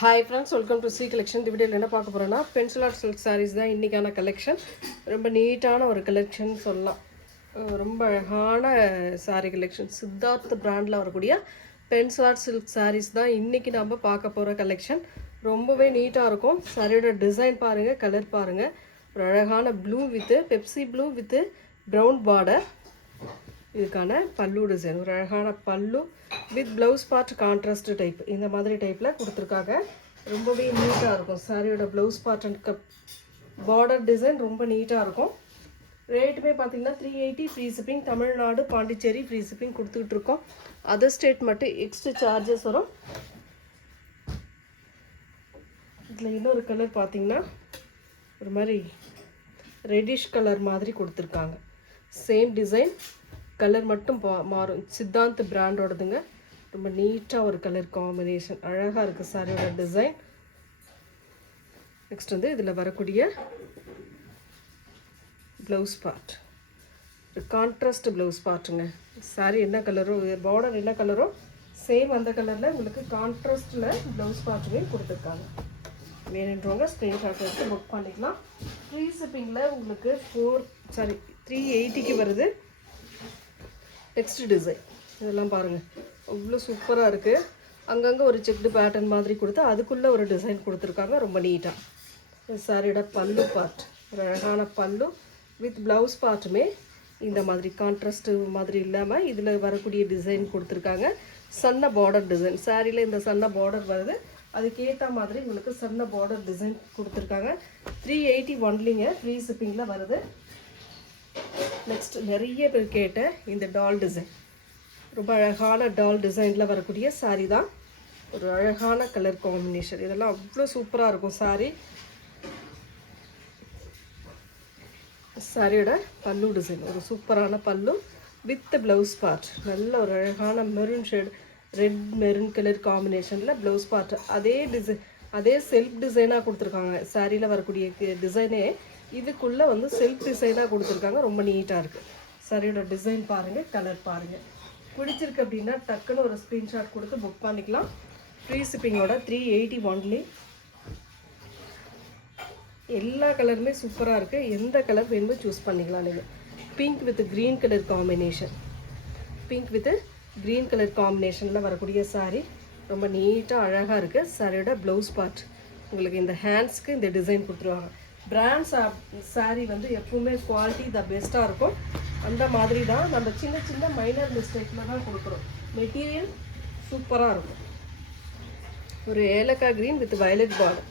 Hi friends, welcome to C collection. இந்த வீடியோவில் என்ன பார்க்க போகிறோன்னா பென்சில் ஆர்ட் சில்க் சாரீஸ் தான் இன்றைக்கான கலெக்ஷன். ரொம்ப நீட்டான ஒரு கலெக்ஷன் சொல்லலாம். ரொம்ப அழகான சாரீ கலெக்ஷன். சித்தார்த் பிராண்டில் வரக்கூடிய பென்சில் ஆர்ட் சில்க் சாரீஸ் தான் இன்றைக்கி நம்ம பார்க்க போகிற கலெக்ஷன். ரொம்பவே நீட்டாக இருக்கும். சாரியோட டிசைன் பாருங்கள், கலர் பாருங்கள். ஒரு அழகான blue with Pepsi blue with brown border. இதுக்கான பல்லு டிசைன், ஒரு அழகான பல்லு with blouse part contrast type. இந்த மாதிரி டைப்பில் கொடுத்துருக்காங்க. ரொம்பவே நீட்டாக இருக்கும். சாரியோட blouse part and border design ரொம்ப நீட்டாக இருக்கும். ரேட்டுமே பார்த்திங்கன்னா 380 free shipping. Tamil Nadu, Pondicherry free shipping கொடுத்துட்ருக்கோம். அதர் ஸ்டேட் மட்டும் எக்ஸ்ட்ரா சார்ஜஸ் வரும். இதில் இன்னொரு கலர் பார்த்திங்கன்னா ஒரு மாதிரி ரெட்டிஷ் கலர் மாதிரி கொடுத்துருக்காங்க. சேம் டிசைன், கலர் மட்டும் மாறும். சித்தாந்த் பிராண்டோடதுங்க. ரொம்ப நீட்டாக ஒரு கலர் காம்பினேஷன், அழகாக இருக்குது சாரியோட டிசைன். நெக்ஸ்ட் வந்து இதில் வரக்கூடிய ப்ளவுஸ் பார்ட், ஒரு கான்ட்ராஸ்ட் ப்ளவுஸ் பார்ட்டுங்க. சாரி என்ன கலரோ, பார்டர் என்ன கலரோ சேம் அந்த கலரில் உங்களுக்கு கான்ட்ராஸ்டில் ப்ளவுஸ் பார்ட்டுமே கொடுத்துருக்காங்க. வேணுன்றவங்க ஸ்க்ரீன்ஷாட் எடுத்து புக் பண்ணிக்கலாம். ஃப்ரீ ஷிப்பிங்கில் உங்களுக்கு 380க்கு வருது. நெக்ஸ்ட் டிசைன் இதெல்லாம் பாருங்கள், அவ்வளோ சூப்பராக இருக்குது. அங்கங்கே ஒரு செக்டு பேட்டர்ன் மாதிரி கொடுத்து அதுக்குள்ளே ஒரு டிசைன் கொடுத்துருக்காங்க. ரொம்ப நீட்டாக சாரியோட பல்லு பார்ட், ஒரு அழகான பல்லு வித் ப்ளவுஸ் பார்ட்டுமே இந்த மாதிரி கான்ட்ராஸ்ட்டு மாதிரி இல்லாமல் இதில் வரக்கூடிய டிசைன் கொடுத்துருக்காங்க. சன்ன பார்டர் டிசைன், சாரியில் இந்த சன்ன பார்டர் வருது. அதுக்கேற்ற மாதிரி உங்களுக்கு சன்ன பார்டர் டிசைன் கொடுத்துருக்காங்க. 380 ஒன்லிங்க, ஃப்ரீ ஷிப்பிங்கில் வருது. நெக்ஸ்ட் நிறைய பேர் கேட்ட இந்த டால் டிசைன், ரொம்ப அழகான டால் டிசைனில் வரக்கூடிய சாரீ தான். ஒரு அழகான கலர் காம்பினேஷன். இதெல்லாம் அவ்வளோ சூப்பராக இருக்கும் சாரீ. சாரியோட பல்லு டிசைன், ஒரு சூப்பரான பல்லு வித் ப்ளவுஸ் பார்ட். நல்ல ஒரு அழகான maroon shade, red maroon colour காம்பினேஷனில் ப்ளவுஸ் பார்ட். அதே டிசைன், அதே செல்ஃப் டிசைனாக கொடுத்துருக்காங்க. சாரியில் வரக்கூடிய டிசைனே இதுக்குள்ளே வந்து செல்ஃப் டிசைனாக கொடுத்துருக்காங்க. ரொம்ப நீட்டாக இருக்குது. சாரியோட டிசைன் பாருங்கள், கலர் பாருங்கள். பிடிச்சிருக்கு அப்படின்னா டக்குன்னு ஒரு ஸ்க்ரீன்ஷாட் கொடுத்து புக் பண்ணிக்கலாம். ஃப்ரீ ஷிப்பிங்கோட 380 ஒன்லி. எல்லா கலருமே சூப்பராக இருக்குது. எந்த கலர் வேணுமோ சூஸ் பண்ணிக்கலாம் நீங்கள். Pink with green colour combination, pink with green colour காம்பினேஷனில் வரக்கூடிய சாரீ ரொம்ப நீட்டாக அழகாக இருக்குது. சாரியோட ப்ளவுஸ் பார்ட் உங்களுக்கு இந்த ஹேண்ட்ஸ்க்கு இந்த டிசைன் கொடுத்துருவாங்க. பிராண்ட்ஸ் சாரீ வந்து எப்பவுமே குவாலிட்டி த பெஸ்ட்டாக இருக்கும். அந்த மாதிரி தான் நம்ம சின்ன சின்ன மைனர் மிஸ்டேக்கில் தான் கொடுக்குறோம். மெட்டீரியல் சூப்பராக இருக்கும். ஒரு ஏலக்காய் க்ரீன் வித் வயலட் பார்டர்,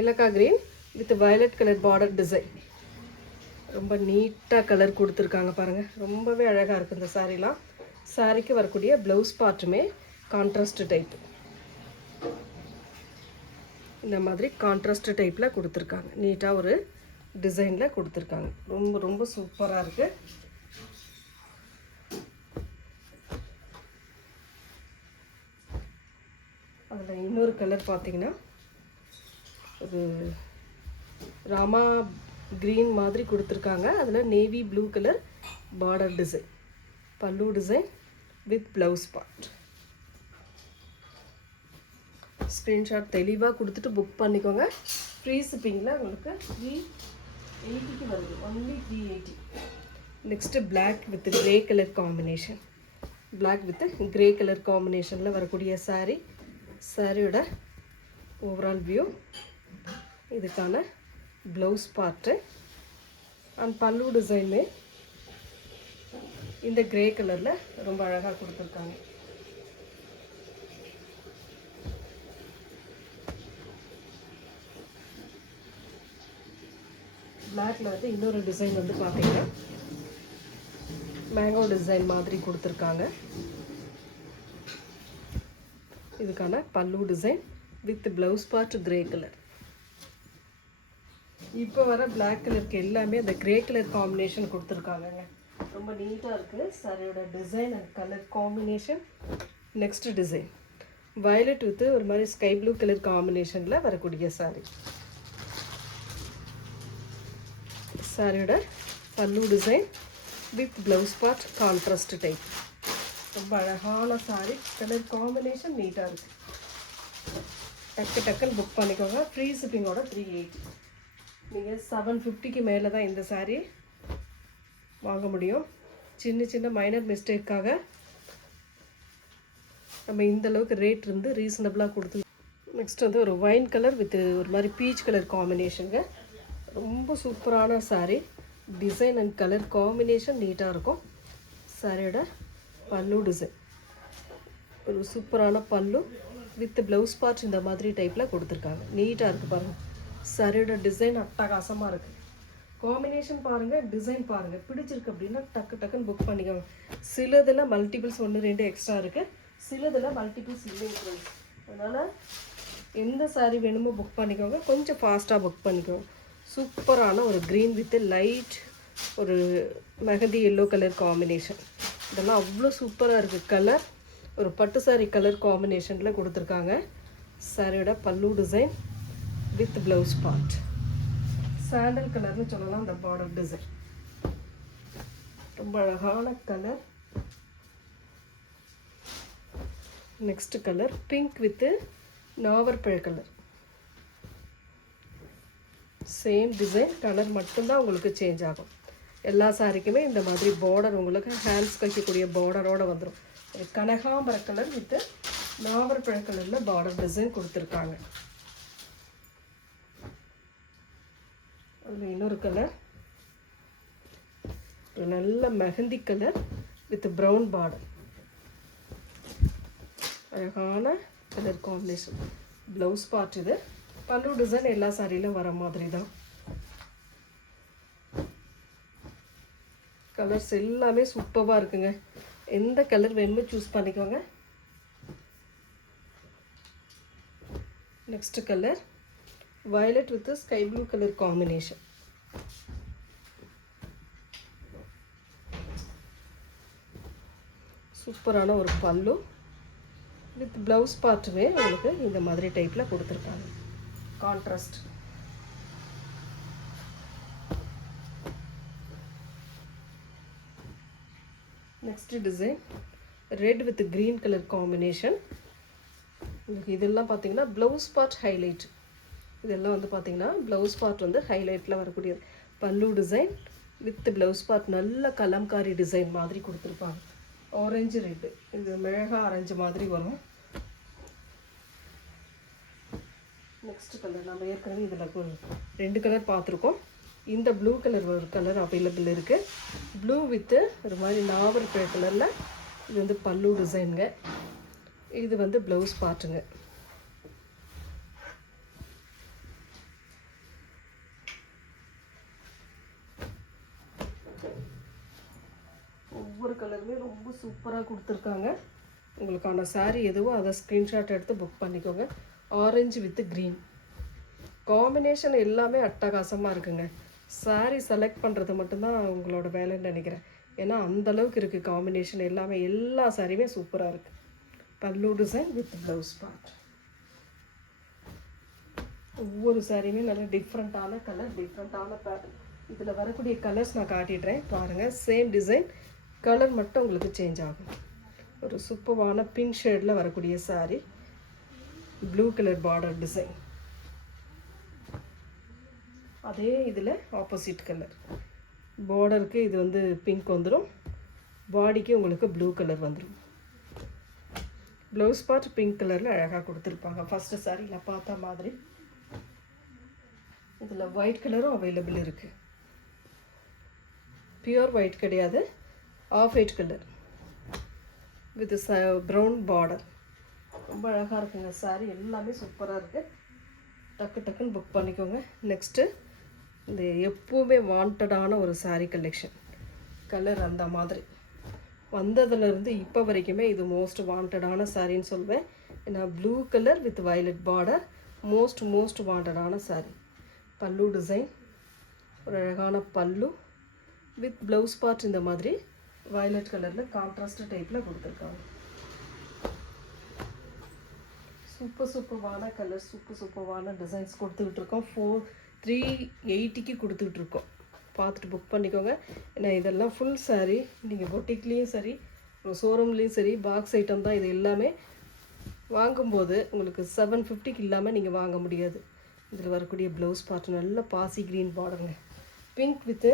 ஏலக்காய் green with violet colour border design. ரொம்ப நீட்டாக கலர் கொடுத்துருக்காங்க பாருங்கள். ரொம்பவே அழகாக இருக்குது இந்த சாரீலாம். சாரீக்கு வரக்கூடிய ப்ளவுஸ் பார்ட்டுமே கான்ட்ராஸ்ட் டைப், இந்த மாதிரி கான்ட்ராஸ்ட் டைப்பில் கொடுத்துருக்காங்க. நீட்டாக ஒரு டிசைனில் கொடுத்துருக்காங்க. ரொம்ப ரொம்ப சூப்பராக இருக்குது. அதில் இன்னொரு கலர் பார்த்திங்கன்னா ஒரு ராமா க்ரீன் மாதிரி கொடுத்துருக்காங்க. அதில் navy blue colour border design, pallu design with blouse part. Screenshot தெளிவாக கொடுத்துட்டு புக் பண்ணிக்கோங்க. ஃப்ரீ ஷிப்பிங்கில் உங்களுக்கு 380க்கு வருது, only 380. Next black with grey colour combination, black with grey colour காம்பினேஷனில் வரக்கூடிய சாரீ. சாரியோட ஓவரால் வியூ, இதுக்கான ப்ளவுஸ் பார்ட்டு அண்ட் பல்லு டிசைனுமே இந்த க்ரே கலரில் ரொம்ப அழகாக கொடுத்துருக்காங்க. பிளாக்ல வந்து இன்னொரு டிசைன் வந்து பார்த்தீங்கன்னா மேங்கோ டிசைன் மாதிரி கொடுத்துருக்காங்க. இதுக்கான pallu design with blouse part grey colour. இப்போ வர பிளாக் கலருக்கு எல்லாமே அந்த க்ரே கலர் காம்பினேஷன் கொடுத்துருக்காங்கங்க. ரொம்ப நீட்டாக இருக்குது சாரியோட design and colour combination. Next design violet with ஒரு மாதிரி ஸ்கை ப்ளூ கலர் காம்பினேஷனில் வரக்கூடிய சாரீ. சாரியோட pallu design with blouse part contrast type. ரொம்ப அழகான சாரீ, கலர் காம்பினேஷன் நீட்டாக இருக்குது. டக்குன்னு புக் பண்ணிக்கோங்க. ஃப்ரீ ஷிப்பிங்கோட 380. நீங்கள் 750க்கு மேலே தான் இந்த சாரீ வாங்க முடியும். சின்ன மைனர் மிஸ்டேக்காக நம்ம இந்தளவுக்கு ரேட் இருந்து ரீசனபிளாக கொடுத்து. நெக்ஸ்ட் வந்து ஒரு ஒயின் கலர் வித் ஒரு மாதிரி பீச் கலர் காம்பினேஷனுங்க. ரொம்ப சூப்பரான sari. Design and colour combination நீட்டாக இருக்கும். சாரியோட பல்லு டிசைன் ஒரு சூப்பரான பல்லு வித் ப்ளவுஸ் பார்ட் இந்த மாதிரி டைப்பில் கொடுத்துருக்காங்க. நீட்டாக இருக்குது பாருங்கள். சாரியோட டிசைன் அட்டகாசமாக இருக்குது. காம்பினேஷன் பாருங்கள், டிசைன் பாருங்கள். பிடிச்சிருக்கு அப்படின்னா டக்குன்னு புக் பண்ணிக்கோங்க. சிலதில் மல்டிபிள்ஸ் 1 2 எக்ஸ்ட்ரா இருக்குது, சிலதில் மல்டிபிள்ஸ் இல்லைங்க. அதனால் எந்த சாரீ வேணுமோ புக் பண்ணிக்கோங்க. கொஞ்சம் ஃபாஸ்ட்டாக புக் பண்ணிக்கோங்க. சூப்பரான ஒரு க்ரீன் வித் லைட் ஒரு மெஹந்தி எல்லோ கலர் காம்பினேஷன். இதெல்லாம் அவ்வளோ சூப்பராக இருக்குது. கலர் ஒரு பட்டு சாரீ கலர் காம்பினேஷனில் கொடுத்துருக்காங்க. சாரியோட pallu design with blouse part sandal கலர்னு சொல்லலாம். அந்த பார்டர் டிசைன் ரொம்ப அழகான colour. Next colour pink with நாவற்பழ கலர். சேம் டிசைன், கலர் மட்டும்தான் உங்களுக்கு சேஞ்ச் ஆகும். எல்லா சாரிக்குமே இந்த மாதிரி பார்டர் உங்களுக்கு ஹேண்ட்ஸ் வைக்கக்கூடிய பார்டரோடு வந்துடும். கனகாம்பர கலர் வித் நாவற்பழ கலரில் பார்டர் டிசைன் கொடுத்துருக்காங்க. அதில் இன்னொரு கலர் நல்ல mehndi colour with brown border. அழகான கலர் காம்பினேஷன். ப்ளவுஸ் பார்ட் இது. பல்லு டிசைன் எல்லா சாரியிலும் வர மாதிரி தான். கலர்ஸ் எல்லாமே சூப்பராக இருக்குங்க. எந்த கலர் வேணுமோ சூஸ் பண்ணிக்கோங்க. Next colour violet with sky blue colour combination. சூப்பரான ஒரு பல்லு வித் ப்ளவுஸ் பார்ட்டுமே உங்களுக்கு இந்த மாதிரி டைப்பில் கொடுத்துருக்காங்க. Contrast. Next design red with green colour combination. உங்களுக்கு இதெல்லாம் பார்த்தீங்கன்னா ப்ளவுஸ் பார்ட் ஹைலைட். இதெல்லாம் வந்து பார்த்தீங்கன்னா ப்ளவுஸ் பார்ட் வந்து ஹைலைட்டில் வரக்கூடியது. பல்லு டிசைன் வித் ப்ளவுஸ் பார்ட் நல்ல கலம்காரி டிசைன் மாதிரி கொடுத்துருப்பாங்க. ஆரஞ்சு ரெட்டு, இது மிளகா ஆரஞ்சு மாதிரி வரும். நெக்ஸ்ட் கலர் நம்ம ஏற்கனவே இதில் 2 கலர் பார்த்துருக்கோம். இந்த ப்ளூ கலர் ஒரு கலர் அவைலபிள் இருக்குது. ப்ளூ வித்து ஒரு மாதிரி நாவற்பழ கலரில். இது வந்து பல்லு டிசைனுங்க. இது வந்து ப்ளவுஸ் பார்ட்டுங்க. ஒவ்வொரு கலருமே ரொம்ப சூப்பராக கொடுத்துருக்காங்க. உங்களுக்கான சாரீ எதுவோ அதை ஸ்க்ரீன்ஷாட் எடுத்து புக் பண்ணிக்கோங்க. ஆரஞ்சு வித் க்ரீன் காம்பினேஷன் எல்லாமே அட்டகாசமாக இருக்குங்க. சாரீ செலக்ட் பண்ணுறது மட்டும்தான் உங்களோட வேலைன்னு நினைக்கிறேன். ஏன்னா அந்தளவுக்கு இருக்குது காம்பினேஷன் எல்லாமே. எல்லா சாரியுமே சூப்பராக இருக்குது. பல்லு டிசைன் வித் ப்ளவுஸ் பார்ட். ஒவ்வொரு சாரியுமே நல்ல டிஃப்ரெண்ட்டான கலர், டிஃப்ரெண்ட்டான பேட்டர்ன். இதில் வரக்கூடிய கலர்ஸ் நான் காட்டிடுறேன் பாருங்கள். சேம் டிசைன், கலர் மட்டும் உங்களுக்கு சேஞ்ச் ஆகும். ஒரு சூப்பரான பிங்க் ஷேடில் வரக்கூடிய sari. Blue colour border design. அதே இதில் ஆப்போசிட் கலர் பார்டருக்கு இது வந்து பிங்க் வந்துடும். பாடிக்கு உங்களுக்கு ப்ளூ கலர் வந்துடும். ப்ளவுஸ் பார்ட் பிங்க் கலரில் அழகாக கொடுத்துருப்பாங்க. ஃபஸ்ட்டு சாரியில் பார்த்த மாதிரி. இதில் ஒயிட் கலரும் அவைலபிள் இருக்குது. பியூர் ஒயிட் கிடையாது, off white colour with brown border. ரொம்ப அழகாக இருக்குங்க சாரீ. எல்லாமே சூப்பராக இருக்குது. டக்குன்னு புக் பண்ணிக்கோங்க. நெக்ஸ்ட்டு இந்த எப்போவுமே வாண்டடான ஒரு சாரீ கலெக்ஷன். கலர் அந்த மாதிரி வந்ததுலேருந்து இப்போ வரைக்குமே இது மோஸ்ட் வாண்டடான சாரின்னு சொல்வேன். ஏன்னா blue colour with violet border most வாண்டடான சாரீ. பல்லு டிசைன் ஒரு அழகான பல்லு வித் ப்ளவுஸ் பார்ட் இந்த மாதிரி வயலட் கலரில் கான்ட்ராஸ்ட் டைப்பில் கொடுத்துருக்காங்க. சூப்பர்வான கலர், சூப்பர்வான டிசைன்ஸ் கொடுத்துக்கிட்ருக்கோம். 380க்கு கொடுத்துட்ருக்கோம். பார்த்துட்டு புக் பண்ணிக்கோங்க. ஏன்னா இதெல்லாம் ஃபுல் சாரீ. நீங்கள் பொட்டிக்லேயும் சரி, ஷோரூம்லேயும் சரி, பாக்ஸ் ஐட்டம் தான் இது எல்லாமே. வாங்கும்போது உங்களுக்கு 750க்கு இல்லாமல் நீங்கள் வாங்க முடியாது. இதில் வரக்கூடிய ப்ளவுஸ் பார்ட் நல்ல பாசி க்ரீன் பார்டருங்க. பிங்க் வித்து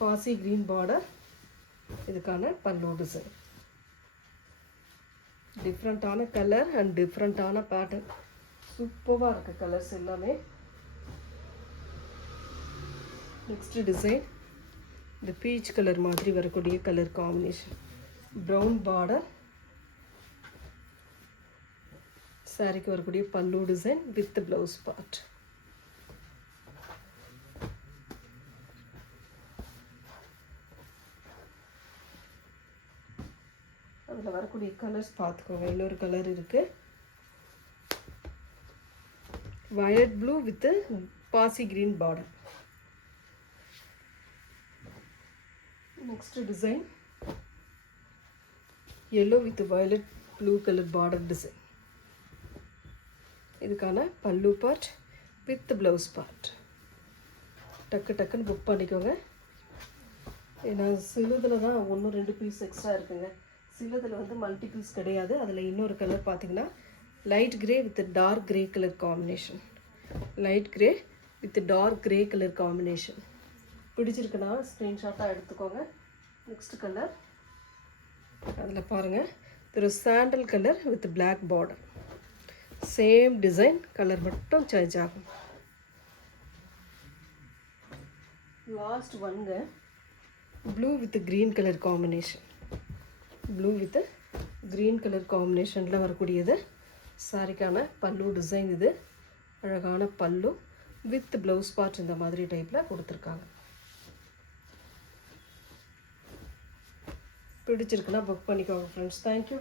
பாசி க்ரீன் பார்டர். இதுக்கான பல்லு டிசைன். டிஃப்ரெண்ட்டான கலர் அண்ட் டிஃப்ரெண்ட்டான பேட்டர்ன். சூப்பராக இருக்குது கலர்ஸ் எல்லாமே. நெக்ஸ்ட் டிசைன் இந்த பீச் கலர் மாதிரி வரக்கூடிய கலர் காம்பினேஷன். Brown border. சாரிக்கு வரக்கூடிய பல்லு டிசைன் வித் ப்ளவுஸ் பார்ட். அதில் வரக்கூடிய கலர்ஸ் பார்த்துக்கோங்க. இன்னொரு கலர் இருக்குது, வயலட் ப்ளூ வித் பாசி green border. Next design yellow with violet blue colour border design. இதுக்கான பல்லு பார்ட் வித் ப்ளவுஸ் பார்ட். டக்குன்னு புக் பண்ணிக்கோங்க. ஏன்னா சிலதில் தான் 1-2 பீஸ் எக்ஸ்ட்ரா இருக்குங்க. சிலதில் வந்து மல்டிபிள்ஸ் கிடையாது. அதில் இன்னொரு கலர் பார்த்தீங்கன்னா light grey with dark grey colour combination. Light grey with dark grey colour combination. பிடிச்சிருக்குன்னா ஸ்க்ரீன்ஷாட்டாக எடுத்துக்கோங்க. நெக்ஸ்ட் கலர் அதில் பாருங்கள், ஒரு sandal colour with black border. Same design, colour மட்டும் சேஞ்ச் ஆகும். லாஸ்ட் ஒன்ங்க blue with green colour combination. Blue with green colour காம்பினேஷனில் வரக்கூடியது சாரிக்கான பல்லு டிசைன். இது அழகான பல்லு வித் ப்ளவுஸ் பார்ட் இந்த மாதிரி டைப்பில் கொடுத்துருக்காங்க. பிடிச்சிருக்குன்னா புக் பண்ணிக்கோங்க ஃப்ரெண்ட்ஸ். தேங்க்யூ.